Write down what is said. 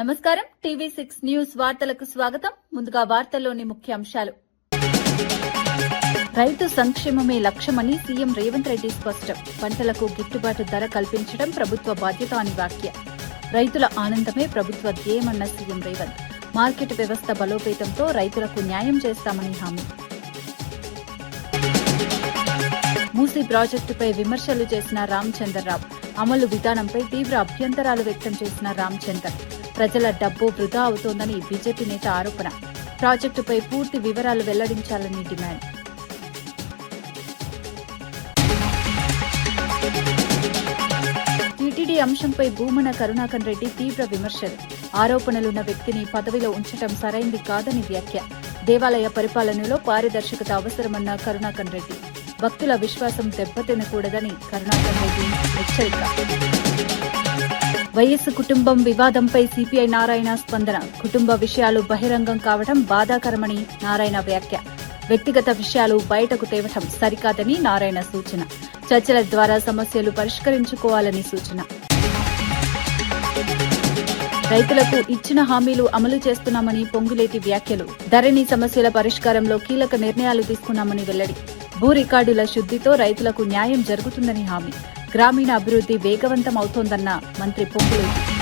నమస్కారం. టీవీ6 న్యూస్ వార్తలకు స్వాగతం. ముందుగా వార్తల్లోని ముఖ్యాంశాలు. రైతు సంక్షేమమే లక్ష్యమని సీఎం రేవంత్ రెడ్డి స్పష్టం. పంటలకు గిట్టుబాటు ధర కల్పించడం ప్రభుత్వ బాధ్యత అని వ్యాఖ్య. రైతుల ఆనందమే ప్రభుత్వ ధ్యేయమన్న సీఎం రేవంత్. మార్కెట్ వ్యవస్థ బలోపేతంతో రైతులకు న్యాయం చేస్తామని హామీ. మూసీ ప్రాజెక్టుపై విమర్శలు చేసిన రామచంద్రరావు. అమలు విధానంపై తీవ్ర అభ్యంతరాలు వ్యక్తం చేసిన రామచందర్. ప్రజల డబ్బు వృధా అవుతోందని బీజేపీ నేత ఆరోపణ. ప్రాజెక్టుపై పూర్తి వివరాలు వెల్లడించాలని డిమాండ్. టీటీడీ అంశంపై భూమన కరుణాకర్ రెడ్డి తీవ్ర విమర్శలు. ఆరోపణలున్న వ్యక్తిని పదవిలో ఉంచడం సరైంది కాదని వ్యాఖ్య. దేవాలయ పరిపాలనలో పారదర్శకత అవసరమన్న కరుణాకర్ రెడ్డి. భక్తుల విశ్వాసం దెబ్బతినకూడదని కరుణాకర్ రెడ్డి హెచ్చరిక. వైఎస్ కుటుంబం వివాదంపై సిపిఐ నారాయణ స్పందన. కుటుంబ విషయాలు బహిరంగం కావడం బాధాకరమని నారాయణ వ్యాఖ్య. వ్యక్తిగత విషయాలు బయటకు తేవడం సరికాదని నారాయణ సూచన. చర్చల ద్వారా సమస్యలు పరిష్కరించుకోవాలని సూచన. రైతులకు ఇచ్చిన హామీలు అమలు చేస్తున్నామని పొంగులేటి వ్యాఖ్యలు. ధరణి సమస్యల పరిష్కారంలో కీలక నిర్ణయాలు తీసుకున్నామని వెల్లడి. భూ రికార్డుల శుద్ధితో రైతులకు న్యాయం జరుగుతుందని హామీ. గ్రామీణ అభివృద్ధి వేగవంతం అవుతోందన్న మంత్రి పొంగులేటి.